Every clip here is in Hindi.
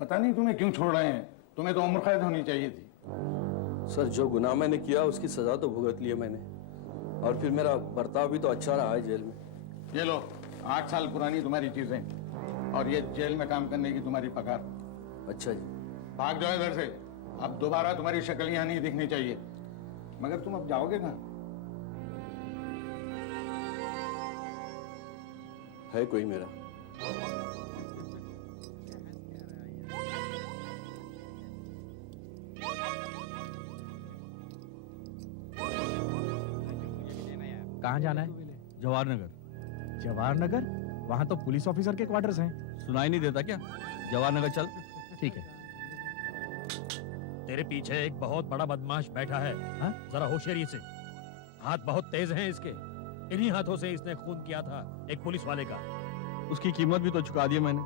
पता नहीं तुम्हें क्यों छोड़ रहे हैं, तुम्हें तो उम्र कैद होनी चाहिए थी। सर, जो गुनाह मैंने किया उसकी सजा तो भुगत ली है मैंने, और फिर मेरा बर्ताव भी तो अच्छा रहा है जेल में। ये लो 8 साल पुरानी तुम्हारी चीजें, और ये जेल में काम करने की तुम्हारी पगार। अच्छा जी। भाग जाओ इधर से, अब दोबारा तुम्हारी शक्ल यहाँ नहीं दिखनी चाहिए। मगर तुम अब जाओगे ना? है कोई मेरा? कहाँ जाना है? जवाहर नगर। जवाहर नगर? वहाँ तो पुलिस ऑफिसर के क्वार्टर्स हैं। सुनाई नहीं देता क्या? जवाहर नगर चल। ठीक है। तेरे पीछे एक बहुत बड़ा बदमाश बैठा है। हाँ? जरा होशियारी से, हाथ बहुत तेज हैं इसके। इन्हीं हाथों से इसने खून किया था एक पुलिस वाले का। उसकी कीमत भी तो चुका दी मैंने,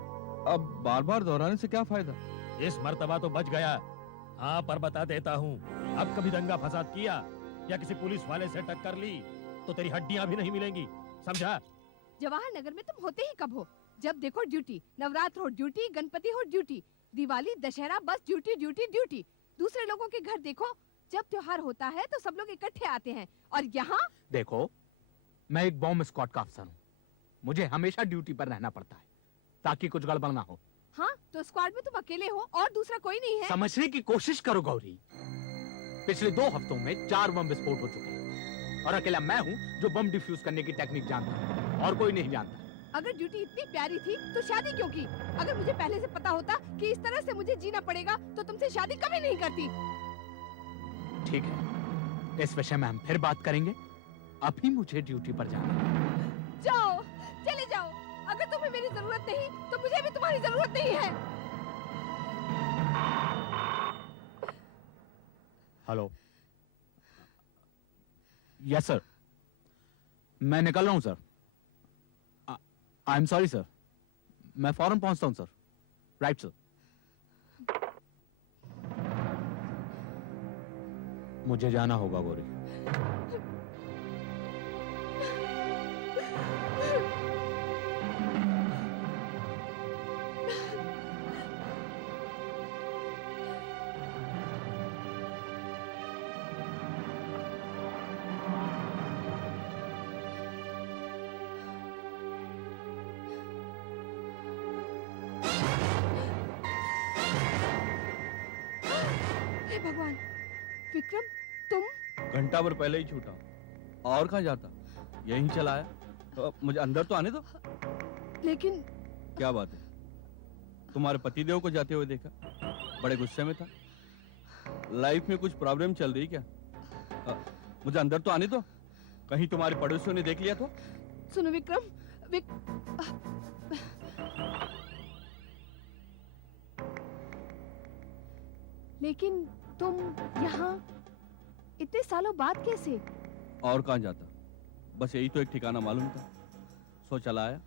अब बार बार दोहराने से क्या फायदा? इस मर्तबा तो बच गया। हाँ, पर बता देता हूँ, अब कभी दंगा फसाद किया या किसी पुलिस वाले से टक्कर ली तो तेरी हड्डियां भी नहीं मिलेंगी, समझा? जवाहर नगर में तुम होते ही कब हो? जब देखो ड्यूटी, नवरात्र हो ड्यूटी, गणपति हो ड्यूटी, दिवाली दशहरा बस ड्यूटी ड्यूटी ड्यूटी। दूसरे लोगों के घर देखो, जब त्योहार होता है तो सब लोग इकट्ठे आते हैं, और यहाँ देखो, मैं एक बॉम्ब स्क्वाड का अफसर हूँ, मुझे हमेशा ड्यूटी पर रहना पड़ता है ताकि कुछ गड़बड़ ना हो। हाँ, तो स्क्वाड में तुम अकेले हो और दूसरा कोई नहीं है। समझने की कोशिश करो गौरी, पिछले 2 हफ्तों में 4 बम विस्फोट हो चुके हैं, और अकेला मैं हूँ जो बम डिफ्यूज करने की टेक्निक जानता हूँ, और कोई नहीं जानता। अगर ड्यूटी इतनी प्यारी थी तो शादी क्यों की? अगर मुझे पहले से पता होता कि इस तरह से मुझे जीना पड़ेगा तो तुमसे शादी कभी नहीं करती। ठीक है, इस विषय में हम फिर बात करेंगे, अभी मुझे ड्यूटी पर जाना है। जाओ, चले जाओ। अगर तुम्हें मेरी जरूरत नहीं तो मुझे भी तुम्हारी जरूरत नहीं है। हेलो। यस सर, मैं निकल रहा हूं sir. I am sorry sir, मैं फौरन पहुंचता हूं सर। Right sir. मुझे जाना होगा गौरी। हे भगवान, विक्रम तुम? घंटा भर पहले ही छूटा, और कहाँ जाता, यहीं चला आया। तो मुझे अंदर तो आने दो। लेकिन क्या बात है, तुम्हारे पतिदेव को जाते हुए देखा, बड़े गुस्से में था। लाइफ में कुछ प्रॉब्लम चल रही क्या? मुझे अंदर तो आने दो, कहीं तुम्हारे पड़ोसियों ने देख लिया तो। सुनो विक्रम, लेकिन तुम यहाँ इतने सालों बाद कैसे? और कहाँ जाता, बस यही तो एक ठिकाना मालूम था, सो चला आया।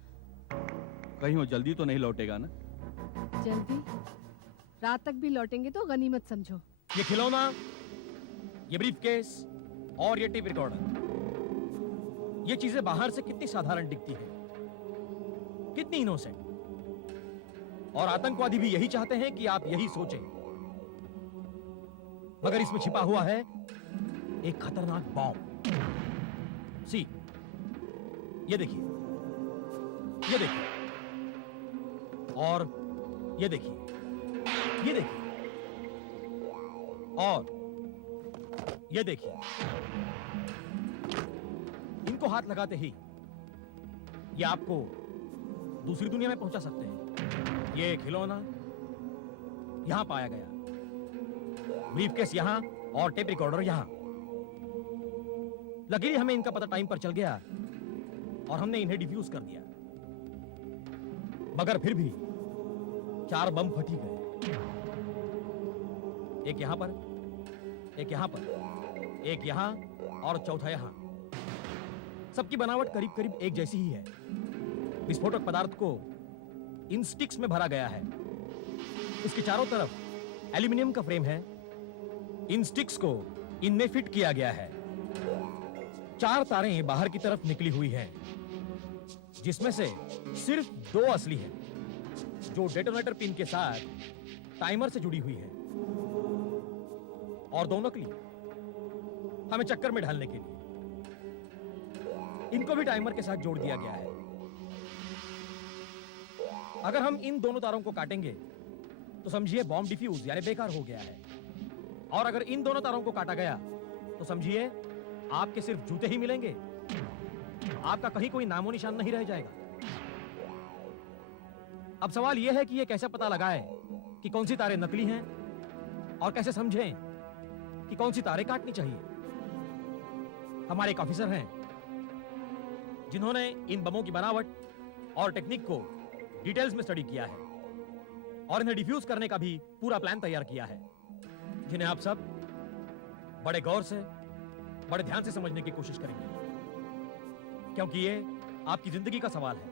कहीं वो जल्दी तो नहीं लौटेगा ना? जल्दी? रात तक भी लौटेंगे तो गनीमत समझो। ये खिलौना, ये ब्रीफकेस और ये टेप रिकॉर्डर, ये चीजें बाहर से कितनी साधारण दिखती हैं, कितनी इनोसेंट, और आतंकवादी भी यही चाहते हैं कि आप यही सोचें, मगर इसमें छिपा हुआ है एक खतरनाक बॉम्ब। सी, ये देखिए, ये देखिए, और ये देखिए, ये देखिए, और ये देखिए। इनको हाथ लगाते ही ये आपको दूसरी दुनिया में पहुंचा सकते हैं। ये खिलौना यहां पाया गया, ब्रीफकेस यहां और टेप रिकॉर्डर यहां। लकीली हमें इनका पता टाइम पर चल गया और हमने इन्हें डिफ्यूज कर दिया, मगर फिर भी 4 बम फटी गए। एक यहां पर, एक यहां पर, एक यहां और चौथा यहां। सबकी बनावट करीब करीब एक जैसी ही है। विस्फोटक पदार्थ को इन स्टिक्स में भरा गया है। इसके चारों तरफ एल्यूमिनियम का फ्रेम है। इन स्टिक्स को इनमें फिट किया गया है। 4 तारें बाहर की तरफ निकली हुई हैं, जिसमें से सिर्फ 2 असली हैं, जो डेटोनेटर पिन के साथ टाइमर से जुड़ी हुई है और दो नकली हमें चक्कर में डालने के लिए। इनको भी टाइमर के साथ जोड़ दिया गया है। अगर हम इन दोनों तारों को काटेंगे तो समझिए बॉम्ब डिफ्यूज यानी बेकार हो गया है, और अगर इन दोनों तारों को काटा गया तो समझिए आपके सिर्फ जूते ही मिलेंगे, आपका कहीं कोई नामो निशान नहीं रह जाएगा। अब सवाल यह है कि यह कैसे पता लगाए कि कौन सी तारें नकली हैं और कैसे समझें कि कौन सी तारें काटनी चाहिए। हमारे एक ऑफिसर हैं जिन्होंने इन बमों की बनावट और टेक्निक को डिटेल्स में स्टडी किया है और इन्हें डिफ्यूज करने का भी पूरा प्लान तैयार किया है, जिन्हें आप सब बड़े गौर से, बड़े ध्यान से समझने की कोशिश करेंगे, क्योंकि ये आपकी जिंदगी का सवाल है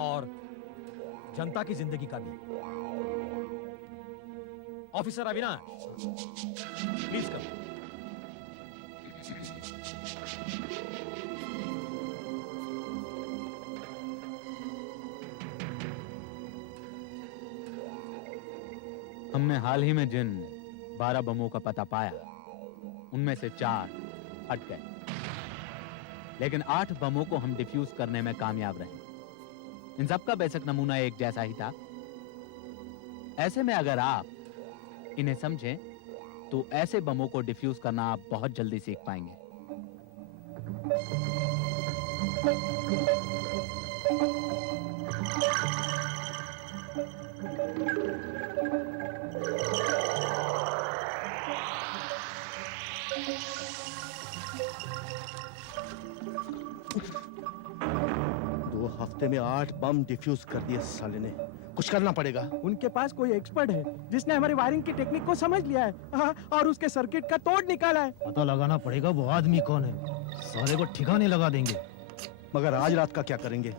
और जनता की जिंदगी का भी। Officer Avinash, please come. हमने हाल ही में जिन 12 बमों का पता पाया उनमें से 4 हट गए, लेकिन 8 बमों को हम डिफ्यूज करने में कामयाब रहे। इन सब का बेसिक नमूना एक जैसा ही था। ऐसे में अगर आप इन्हें समझें तो ऐसे बमों को डिफ्यूज करना आप बहुत जल्दी सीख पाएंगे। दो हफ्ते में 8 बम डिफ्यूज कर दिए साले ने। कुछ करना पड़ेगा। उनके पास कोई एक्सपर्ट है जिसने हमारी वायरिंग की टेक्निक को समझ लिया है, हाँ, और उसके सर्किट का तोड़ निकाला है। पता लगाना पड़ेगा वो आदमी कौन है, साले को ठिकाने लगा देंगे। मगर आज रात का क्या करेंगे?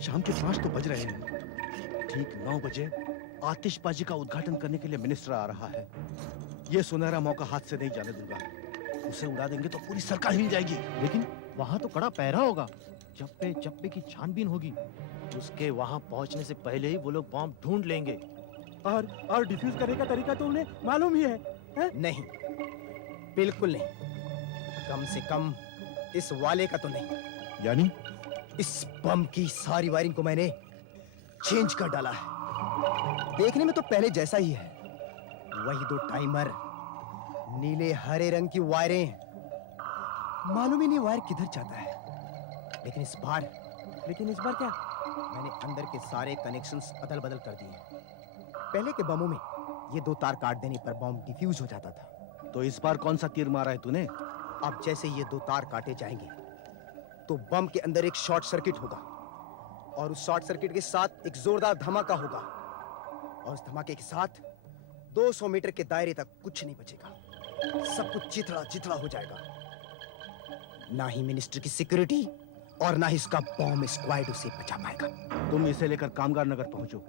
शाम के 5 तो बज रहे हैं। ठीक 9 बजे आतिशबाजी का उद्घाटन करने के लिए मिनिस्टर आ रहा है। ये सुनहरा मौका हाथ से नहीं जाने दूंगा। उसे उड़ा देंगे तो पूरी सरकार हिल जाएगी। लेकिन वहाँ तो कड़ा पहरा होगा, चप्पे चप्पे की छानबीन होगी। उसके वहाँ पहुँचने से पहले ही वो लोग बॉम्ब ढूंढ लेंगे। और डिफ्यूज करने का तरीका तो उन्हें मालूम ही है? नहीं, बिल्कुल नहीं। कम से कम इस वाले का तो नहीं। यानी इस बम की सारी वायरिंग को मैंने चेंज कर डाला है। देखने में तो पहले जैसा ही है, वही 2 टाइमर, नीले हरे रंग की वायरें। मालूम ही नहीं वायर किधर जाता है। लेकिन इस बार क्या? मैंने अंदर के सारे कनेक्शंस अदल बदल कर दिए। पहले के बमों में ये 2 तार काट देने पर बम डिफ्यूज हो जाता था। तो इस बार कौन सा तीर मारा है तूने? अब जैसे ये 2 तार काटे जाएंगे तो बम के अंदर एक शॉर्ट सर्किट होगा, और उस शॉर्ट सर्किट के साथ एक जोरदार धमाका होगा, और उस धमाके के साथ 200 मीटर के दायरे तक कुछ नहीं बचेगा। सब कुछ चिथड़ा चिथड़ा हो जाएगा। ना ही मिनिस्टर की सिक्योरिटी और ना ही उसका बॉम्ब स्क्वाड उसे बचा पाएगा। तुम इसे लेकर कामगार नगर पहुंचो,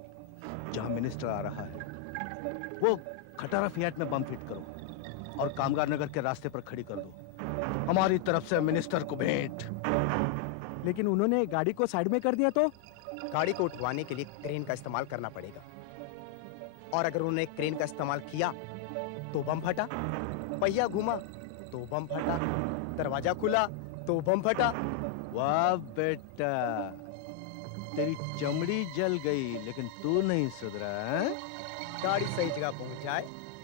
जहां मिनिस्टर आ रहा है। वो खटारा फियाट में बम फिट करो और कामगार नगर के रास्ते पर खड़ी कर दो। हमारी तरफ से मिनिस्टर को भेंट। लेकिन उन्होंने गाड़ी को साइड में कर दिया तो? गाड़ी को उठवाने के लिए क्रेन का इस्तेमाल करना पड़ेगा, और अगर उन्होंने क्रेन का इस्तेमाल किया तो बम फटा, पहिया घूमा तो बम फटा, दरवाजा खुला तो बम फटा। वाह बेटा, तेरी चमड़ी जल गई लेकिन तू नहीं सुधरा। हैं? गाड़ी सही जगह पहुंच जाए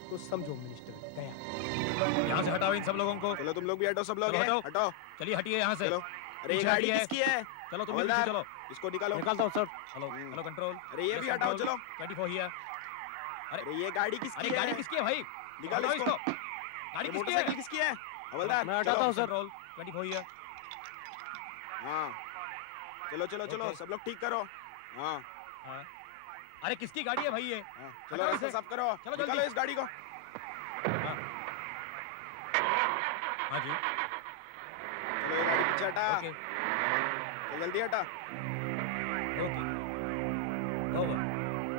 तो समझो मिनिस्टर गया। यहाँ से हटाओ इन सब लोगों को। चलो तुम लोग भी हटो, सब लोग चलो हटो। हटो। चलिए हटिए यहाँ से। चलो। अरे ये पीछे गाड़ी हटिए। किसकी है? चलो तुम भी हवलदार, पीछे चलो। इसको निकालो। निकालता हूँ सर। Hello hello control. अरे ये भी हटाओ, चलो। 24 हियर। अरे ये गाड़ी किसकी अरे है? गाड़ी किसकी है भाई? निकालो हटाओ इसको। गाड़ी किसकी है? मोटरसाइकिल किसकी है? हवलदार, मैं हटाता हूँ सर। Control 24 here. हाँ, चलो चलो चलो, ओके। सब लोग ठीक करो। हाँ, हाँ। अरे किसकी गाड़ी है भाई ये? हाँ, चलो हटाओ रास्ता इसे। साफ करो। चलो निकालो जल्दी। इस गाड़ी को। हाँ जी। चलो ये गाड़ी पीछे हटा। ओके चल जल्दी हटा। Okay over.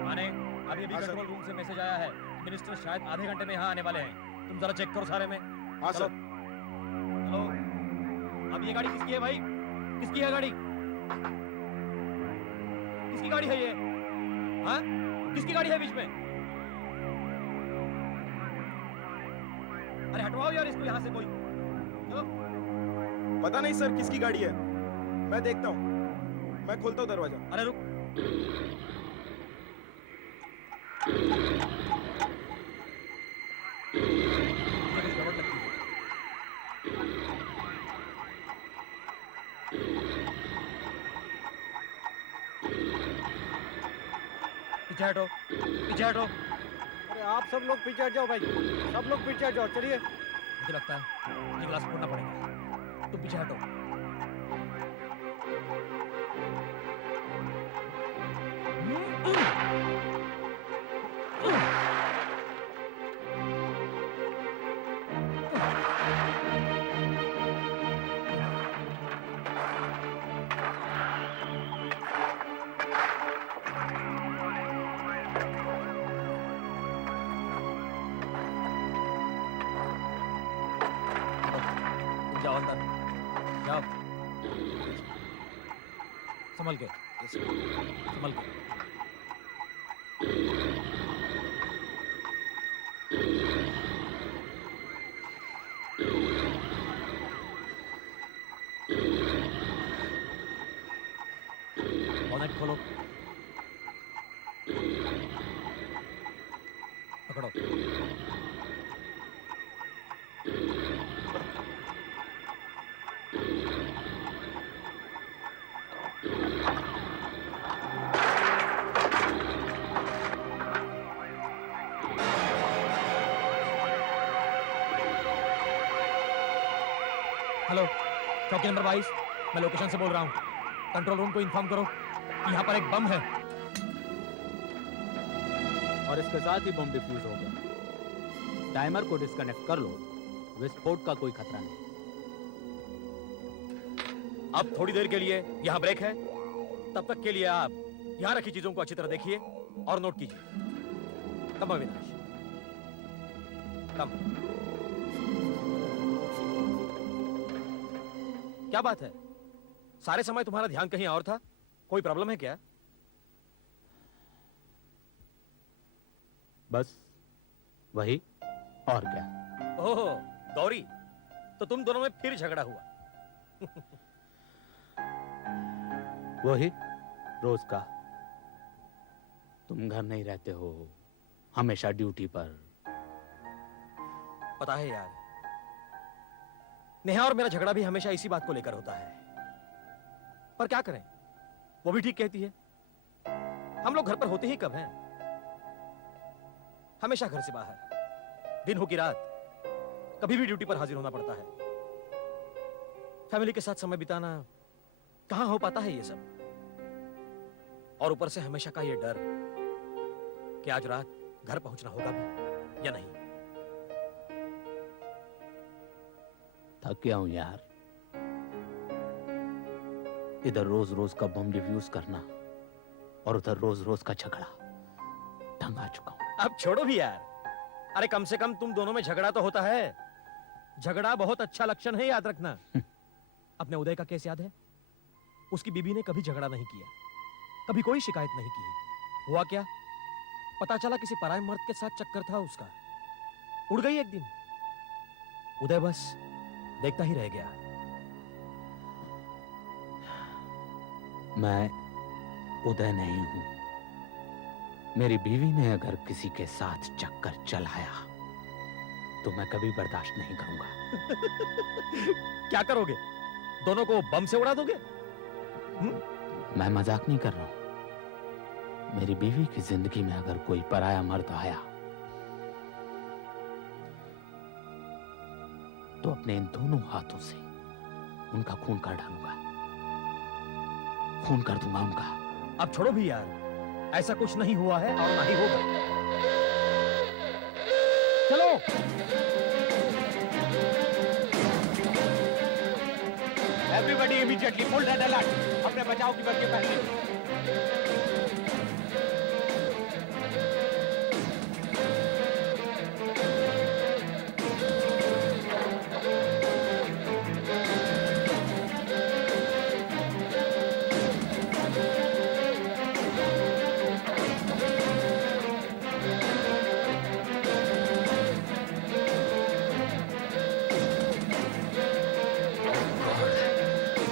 माने अभी हाँ, सर। कंट्रोल रूम से मैसेज आया है, मिनिस्टर शायद आधे घंटे में यहाँ आने वाले हैं। तुम जरा चेक करो सारे में। हाँ चलो सर। चलो। अब ये गाड़ी किसकी है भाई? किसकी है गाड़ी? किसकी गाड़ी है ये? हाँ? किसकी गाड़ी है बीच में? अरे हटवाओ यार इसको यहाँ से कोई। चलो। पता नहीं सर किसकी गाड़ी है, मैं देखता हूँ, मैं खोलता हूँ दरवाजा। अरे रुक। मुझे कुछ गड़बड़ लगती है। पीछे हटो, पीछे हटो। अरे आप सब लोग पीछे हट जाओ भाई, सब लोग पीछे हट जाओ, चलिए। मुझे लगता है ये ग्लास फोड़ना पड़ेगा। तुम पीछे हटो। जाओ अंदर, जाओ। संभल के, संभल के। बोनेट खोलो, पकड़ो। हेलो, चौकी नंबर 22, मैं लोकेशन से बोल रहा हूँ। कंट्रोल रूम को इन्फॉर्म करो कि यहाँ पर एक बम है। और इसके साथ ही बम डिफ्यूज हो गया। टाइमर को डिस्कनेक्ट कर लो, विस्फोट का कोई खतरा नहीं। अब थोड़ी देर के लिए यहाँ ब्रेक है, तब तक के लिए आप यहाँ रखी चीजों को अच्छी तरह देखिए और नोट कीजिए। कम अविनाश, कम। क्या बात है, सारे समय तुम्हारा ध्यान कहीं और था? कोई प्रॉब्लम है क्या? बस वही, और क्या। ओह गौरी, तो तुम दोनों में फिर झगड़ा हुआ। वही रोज का। तुम घर नहीं रहते हो, हमेशा ड्यूटी पर। पता है यार, नेहा और मेरा झगड़ा भी हमेशा इसी बात को लेकर होता है। पर क्या करें, वो भी ठीक कहती है। हम लोग घर पर होते ही कब हैं? हमेशा घर से बाहर, दिन हो कि रात, कभी भी ड्यूटी पर हाजिर होना पड़ता है। फैमिली के साथ समय बिताना कहां हो पाता है ये सब। और ऊपर से हमेशा का ये डर कि आज रात घर पहुंचना होगा भी या नहीं। थक गया हूं यार, इधर रोज रोज का बम डिफ्यूज करना और उधर रोज रोज का झगड़ा। तंग आ चुका हूं। अब छोड़ो भी यार, अरे कम से कम तुम दोनों में झगड़ा तो होता है। झगड़ा बहुत अच्छा लक्षण है, याद रखना। अपने उदय का केस याद है? उसकी बीबी ने कभी झगड़ा नहीं किया, कभी कोई शिकायत नहीं की। हुआ क्या, पता चला किसी पराये मर्द के साथ चक्कर था उसका। उड़ गई एक दिन। उदय बस देखता ही रह गया। मैं उदय नहीं हूं। मेरी बीवी ने अगर किसी के साथ चक्कर चलाया तो मैं कभी बर्दाश्त नहीं करूंगा। क्या करोगे, दोनों को बम से उड़ा दोगे? मैं मजाक नहीं कर रहा हूं। मेरी बीवी की जिंदगी में अगर कोई पराया मर्द आया तो अपने इन दोनों हाथों से उनका खून कर डालूंगा, खून कर दूंगा उनका। अब छोड़ो भी यार, ऐसा कुछ नहीं हुआ है और ना ही होगा। चलो। Everybody immediately full red alert, अपने बचाव की बत्तियां पहनिए।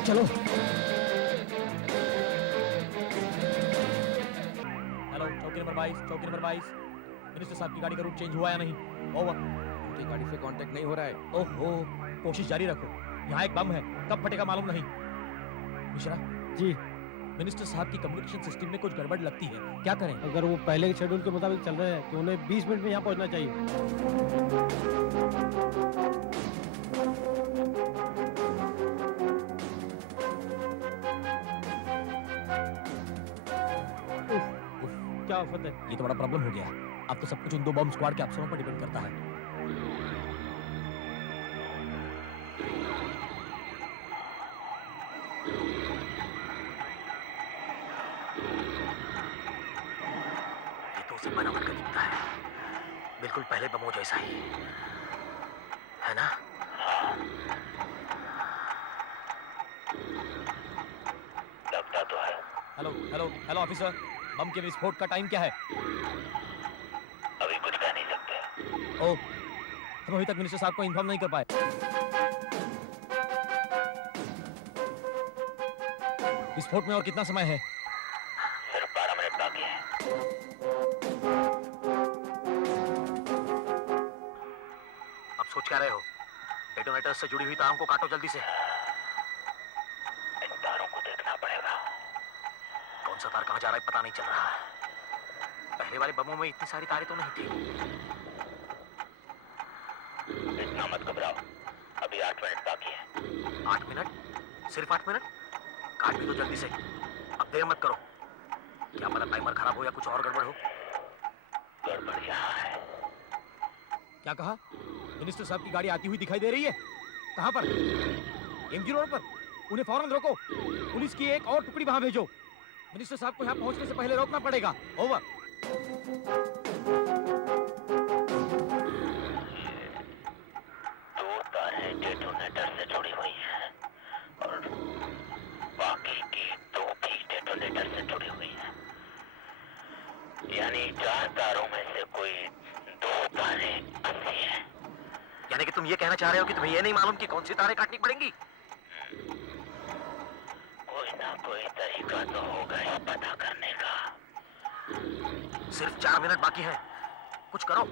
चलो। हेलो, चौकी नंबर 22, चौकी नंबर 22। मिनिस्टर साहब की गाड़ी का रूट चेंज हुआ या नहीं? ओवर। उनकी गाड़ी से कांटेक्ट नहीं हो रहा है। ओहो, कोशिश जारी रखो। यहाँ एक बम है, कब फटेगा मालूम नहीं। मिश्रा जी, मिनिस्टर साहब की कम्युनिकेशन सिस्टम में कुछ गड़बड़ लगती है, क्या करें? अगर वो पहले के शेड्यूल के मुताबिक चल रहे हैं तो उन्हें 20 मिनट में यहाँ पहुँचना चाहिए। क्या आफत है? ये तो बड़ा प्रॉब्लम हो गया। अब तो सब कुछ उन दो बम स्क्वाड के अफसरों पर डिपेंड करता है। ये तो उसे बनावट का दिखता है, बिल्कुल पहले बमों जैसा ही है ना? लगता तो है। हेलो हेलो हेलो ऑफिसर, बम के विस्फोट का टाइम क्या है? अभी कुछ कह नहीं सकते। ओ, हम अभी तक मिनिस्टर साहब को इन्फॉर्म नहीं कर पाए। विस्फोट में और कितना समय है? सिर्फ 12 मिनट बाकी है। अब सोच क्या रहे हो? डेटोनेटर से जुड़ी हुई तारों को काटो जल्दी से। इन तारों को देखना पड़ेगा। कौन सा तार कहाँ जा रहा है पता नहीं चल रहा है। पहले वाले बमों में इतनी सारी तारें तो नहीं थी। इतना मत घबराओ, अभी 8 मिनट बाकी है। 8 मिनट? सिर्फ 8 मिनट? काट भी दो जल्दी से, अब देर मत करो। क्या पता टाइमर खराब हो या कुछ और गड़बड़ हो। गड़बड़ यहाँ है। क्या कहा? मिनिस्टर साहब की गाड़ी आती हुई दिखाई दे रही है? कहाँ पर? एमजी रोड पर। उन्हें फौरन रोको। पुलिस की एक और टुकड़ी वहां भेजो। मिनिस्टर साहब को यहाँ पहुंचने से पहले रोकना पड़ेगा। ओवर। दो तारें डेटोनेटर से जुड़ी हुई हैं और बाकी की दो भी डेटोनेटर से जुड़ी हुई हैं। यानी 4 तारों में से कोई 2 तारें असली हैं। यानी कि तुम ये कहना चाह रहे हो कि तुम्हें ये नहीं मालूम कि कौन सी तारें काटनी पड़ेंगी? कोई ना कोई तरीका तो होगा इस पता करने का। सिर्फ 4 मिनट बाकी है, कुछ करो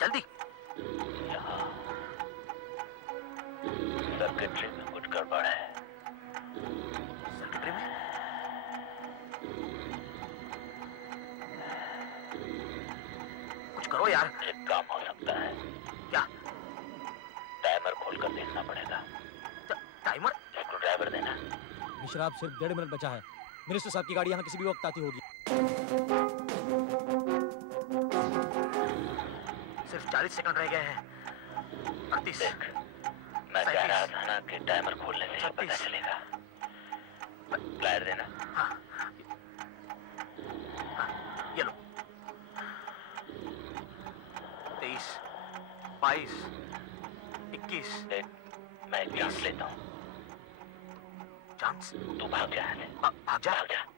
जल्दी। यहाँ सर्किटरी में कुछ गड़बड़ है। सर्किटरी में? कुछ करो यार। एक काम हो सकता है। क्या? टाइमर खोलकर देखना पड़ेगा। टाइमर? स्क्रू ड्राइवर देना। मिश्रा, अब सिर्फ 1.5 मिनट बचा है। मिनिस्टर साहब की गाड़ी यहाँ किसी भी वक्त आती होगी। सिर्फ 40 सेकंड रह गए हैं। 38। मैं कह रहा था ना कि टाइमर खोलने से पता चलेगा। प्लायर देना। हाँ। ये लो। 23, 22, 21। मैं चांस लेता हूँ। चांस? तू भाग जा। भाग जा?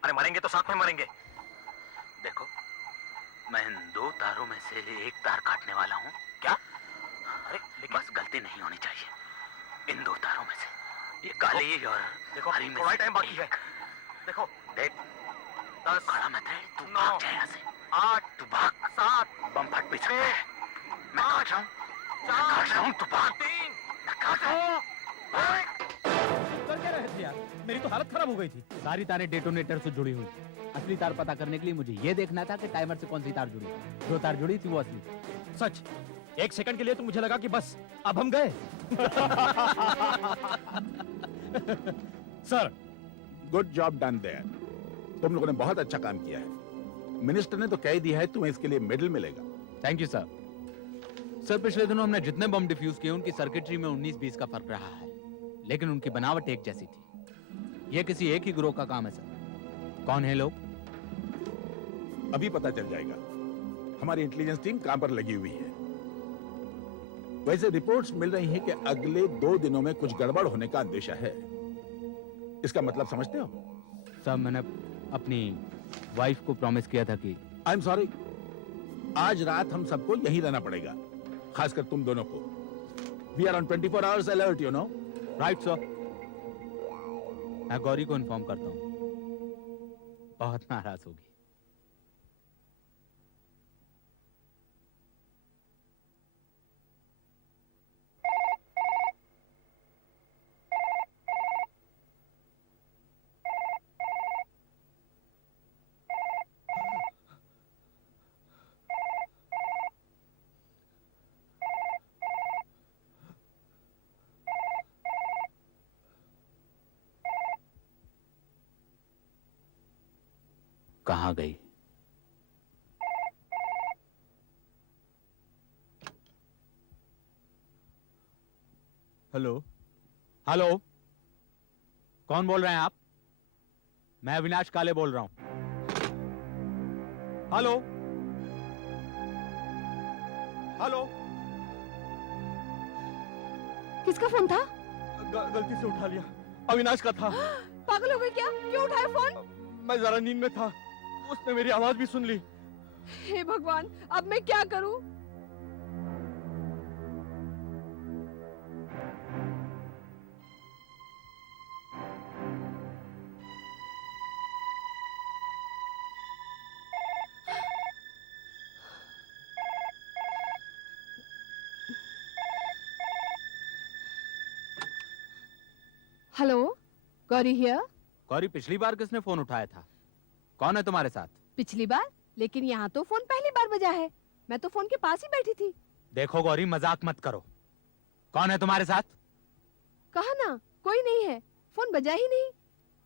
अरे मरेंगे तो साथ में मरेंगे। देखो, मैं इन 2 तारों में से एक तार काटने वाला हूँ। क्या? अरे लेकिन बस गलती नहीं होनी चाहिए। इन 2 तारों में से ये काली और देखो हरी में थोड़ा टाइम बाकी है। देखो देख, 10 खड़ा मत रहे, तू भाग जा यहाँ से। 8, तू भाग। 7, बम फट भी सकता है। मैं काट रहा हूँ, तू भाग। 3, मैं काट रहा हूँ। कर क्या रहे थे यार? मेरी तो हालत खराब हो गई थी। सारी तारें डेटोनेटर से जुड़ी हुई थी। असली तार पता करने के लिए मुझे ये देखना था कि टाइमर से कौन सी तार जुड़ी है। जो तार जुड़ी थी वो असली थी। सच, 1 सेकंड के लिए तो मुझे लगा कि बस अब हम गए। Sir, good job done there. तुम लोगों ने बहुत अच्छा काम किया है। मिनिस्टर ने तो कह दिया है तुम्हें इसके लिए मेडल मिलेगा। Thank you sir. सर, पिछले दिनों हमने जितने बम डिफ्यूज किए उनकी सर्किटरी में 19-20 का फर्क रहा है, लेकिन उनकी बनावट एक जैसी थी। यह किसी एक ही ग्रोह का काम है सर। कौन है लोग? अभी पता चल जाएगा। हमारी इंटेलिजेंस टीम काम पर लगी हुई है। वैसे रिपोर्ट्स मिल रही हैं कि अगले 2 दिनों में कुछ गड़बड़ होने का अंदेशा है। इसका मतलब समझते हो? सर, मैंने अपनी वाइफ को प्रॉमिस किया था कि आई एम सॉरी, आज रात हम सबको यहीं रहना पड़ेगा, खासकर तुम दोनों को। We are on 24 hours alert, you know. Right sir. मैं गौरी को इन्फॉर्म करता हूँ, बहुत नाराज होगी। कहाँ गई? हेलो। हेलो, कौन बोल रहे हैं आप? मैं अविनाश काले बोल रहा हूं। Hello hello. किसका फोन था? गलती से उठा लिया, अविनाश का था। पागल हो गए क्या? क्यों उठाया फोन? मैं जरा नींद में था, उसने मेरी आवाज भी सुन ली। हे भगवान, अब मैं क्या करूं? Hello, Gauri here. गौरी, पिछली बार किसने फोन उठाया था? कौन है तुम्हारे साथ? पिछली बार? लेकिन यहाँ तो फोन पहली बार बजा है। मैं तो फोन के पास ही बैठी थी। देखो गौरी, मजाक मत करो। कौन है तुम्हारे साथ? कहा ना, कोई नहीं है। फोन बजा ही नहीं।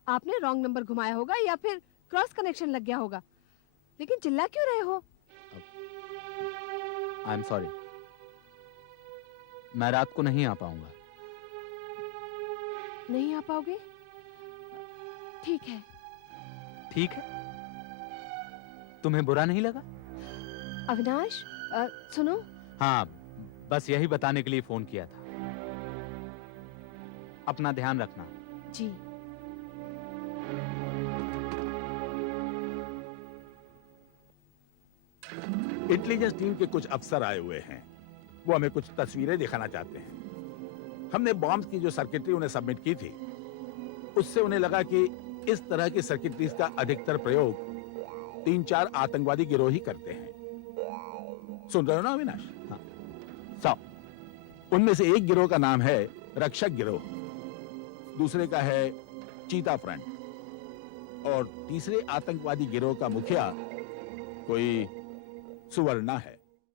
आपने रॉन्ग नंबर घुमाया होगा या फिर क्रॉस कनेक्शन लग गया होगा। लेकिन चिल्ला क्यों रहे हो? आई एम सॉरी, मैं रात को नहीं आ पाऊंगा। नहीं आ पाओगे? ठीक है। ठीक है? तुम्हें बुरा नहीं लगा? अविनाश, सुनो। हाँ, बस यही बताने के लिए फोन किया था। अपना ध्यान रखना। जी। इंटेलिजेंस टीम के कुछ अफसर आए हुए हैं, वो हमें कुछ तस्वीरें दिखाना चाहते हैं। हमने बॉम्ब की जो सर्किटरी उन्हें सबमिट की थी, उससे उन्हें लगा कि इस तरह की सर्किटरीज का अधिकतर प्रयोग 3-4 आतंकवादी गिरोह ही करते हैं। सुन रहे हो ना अविनाश? हाँ। उनमें से एक गिरोह का नाम है रक्षक गिरोह, दूसरे का है चीता फ्रंट और तीसरे आतंकवादी गिरोह का मुखिया कोई सुवर्णा है।